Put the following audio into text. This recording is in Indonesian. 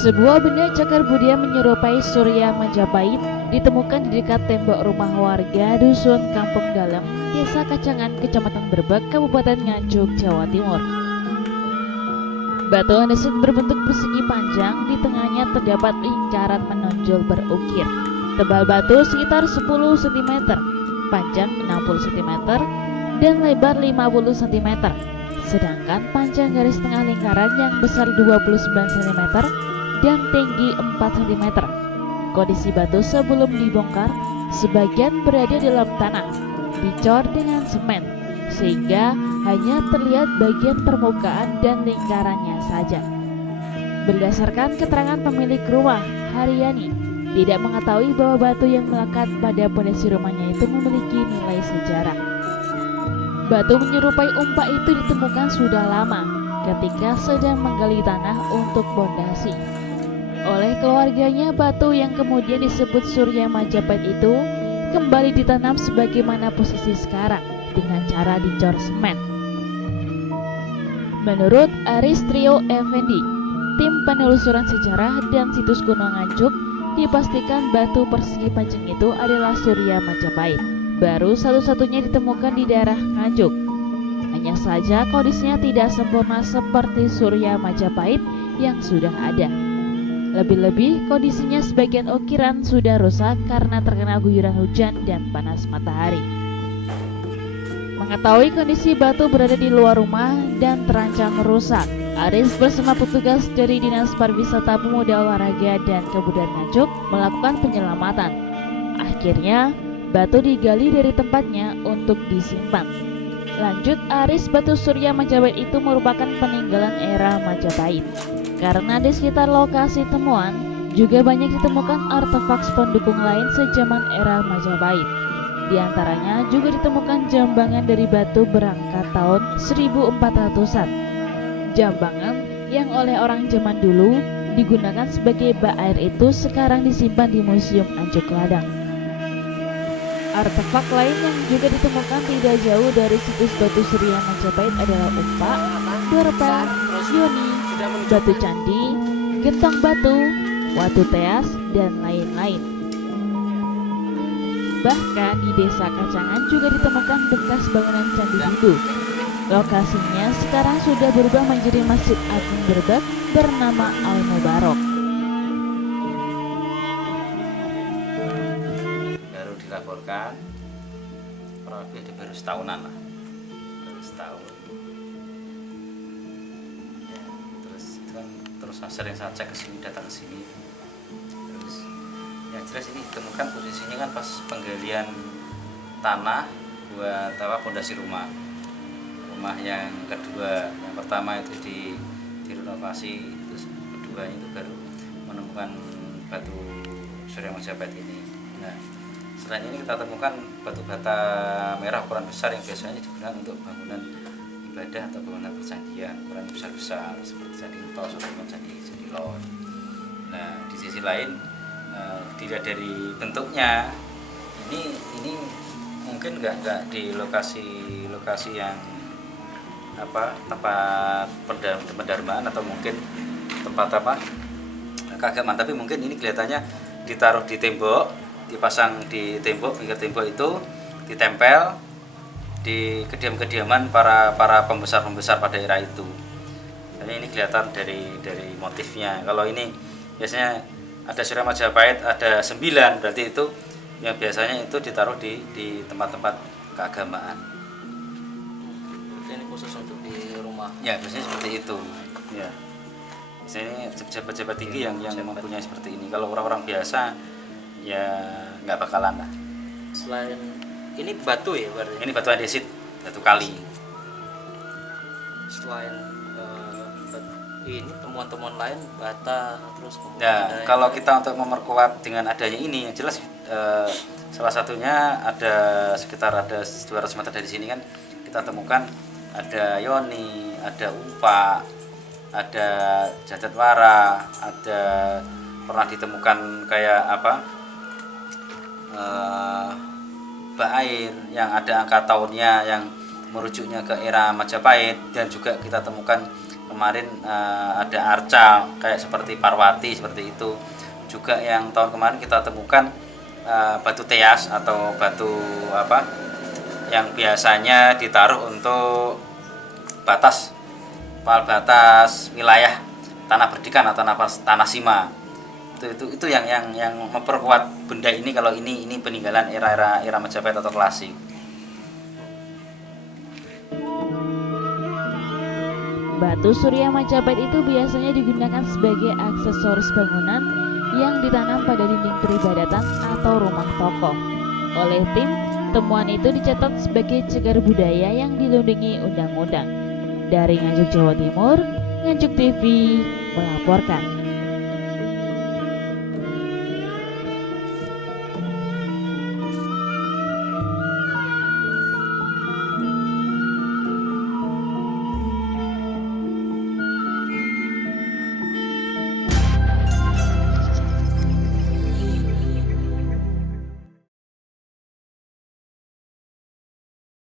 Sebuah benda cagar budaya menyerupai Surya Majapahit ditemukan di dekat tembok rumah warga Dusun Kampung Dalam, Desa Kacangan, Kecamatan Brebek, Kabupaten Nganjuk, Jawa Timur. Batu andesit berbentuk persegi panjang, di tengahnya terdapat lingkaran menonjol berukir. Tebal batu sekitar 10 cm, panjang 60 cm, dan lebar 50 cm. Sedangkan panjang garis tengah lingkaran yang besar 29 cm dan tinggi 4 cm. Kondisi batu sebelum dibongkar, sebagian berada dalam tanah, dicor dengan semen, sehingga hanya terlihat bagian permukaan dan lingkarannya saja. Berdasarkan keterangan pemilik rumah, Haryani tidak mengetahui bahwa batu yang melekat pada pondasi rumahnya itu memiliki nilai sejarah. Batu menyerupai umpak itu ditemukan sudah lama ketika sedang menggali tanah untuk pondasi. Oleh keluarganya, batu yang kemudian disebut Surya Majapahit itu kembali ditanam sebagaimana posisi sekarang dengan cara dicor semen. Menurut Aris Trio Effendi, tim penelusuran sejarah dan situs Gunung Nganjuk, dipastikan batu persegi panjang itu adalah Surya Majapahit. Baru satu-satunya ditemukan di daerah Nganjuk. Hanya saja kondisinya tidak sempurna seperti Surya Majapahit yang sudah ada. Lebih-lebih kondisinya sebagian ukiran sudah rusak karena terkena guyuran hujan dan panas matahari. Mengetahui kondisi batu berada di luar rumah dan terancam rusak, Aris bersama petugas dari Dinas Pariwisata, Pemuda, Olahraga dan Kebudayaan Nganjuk melakukan penyelamatan. Akhirnya, batu digali dari tempatnya untuk disimpan. Lanjut Aris, batu Surya Majapahit itu merupakan peninggalan era Majapahit. Karena di sekitar lokasi temuan juga banyak ditemukan artefak pendukung lain sejaman era Majapahit. Di antaranya juga ditemukan jambangan dari batu berangkat tahun 1400-an. Jambangan yang oleh orang zaman dulu digunakan sebagai bak air itu sekarang disimpan di Museum Nganjuk Ladang. Artefak lain yang juga ditemukan tidak jauh dari situs batu Surya Majapahit adalah umpak, dorpel, yoni, batu candi, gentong batu, watu teas, dan lain-lain. Bahkan di Desa Kacangan juga ditemukan bekas bangunan candi Hindu. Lokasinya sekarang sudah berubah menjadi Masjid Agung Brebek bernama Al-Mubarok. Baru dilaporkan, kurang lebih baru setahunan lah, baru setahun. Ya, terus itu kan terus sering saya cek ke sini, datang ke sini. Terus yang jelas ini ditemukan posisinya kan pas penggalian tanah buat pondasi rumah yang kedua. Yang pertama itu direnovasi, terus kedua itu baru menemukan batu Surya Majapahit ini. Nah, selain ini kita temukan batu bata merah ukuran besar yang biasanya digunakan untuk bangunan ibadah atau bangunan percandingan, ukuran besar-besar seperti candi Entos atau candi Lor. Nah, di sisi lain dilihat dari bentuknya, ini mungkin nggak di lokasi yang tempat pendarmaan atau mungkin tempat keagamaan, tapi mungkin ini kelihatannya ditaruh di tembok, dipasang di tembok, pinggir tembok itu ditempel di kediaman para pembesar pada era itu. Jadi ini kelihatan dari motifnya. Kalau ini biasanya ada Surya Majapahit, ada 9, berarti itu yang biasanya itu ditaruh di tempat-tempat keagamaan. Ini khusus untuk di rumah. Ya, biasanya seperti itu. Ya. Biasanya pejabat-pejabat tinggi yang mempunyai seperti ini. Kalau orang-orang biasa ya nggak bakalan lah. Selain ini batu ya berarti. Ini batu andesit, batu kali. Selain ini temuan-temuan lain bata terus kemudian. Nah, kalau kita untuk memperkuat dengan adanya ini, yang jelas salah satunya sekitar 200 meter dari sini kan kita temukan ada yoni, ada umpak, ada jatadwara, ada pernah ditemukan kayak bak air yang ada angka tahunnya yang merujuknya ke era Majapahit, dan juga kita temukan kemarin ada arca kayak seperti Parwati seperti itu. Juga yang tahun kemarin kita temukan batu teas atau batu apa yang biasanya ditaruh untuk batas wilayah tanah berdikan atau tanah sima. Itu yang memperkuat benda ini kalau ini peninggalan era Majapahit atau klasik. Batu Surya Majapahit itu biasanya digunakan sebagai aksesoris bangunan yang ditanam pada dinding peribadatan atau rumah tokoh. Oleh tim, temuan itu dicatat sebagai cagar budaya yang dilindungi undang-undang. Dari Nganjuk, Jawa Timur, Nganjuk TV melaporkan.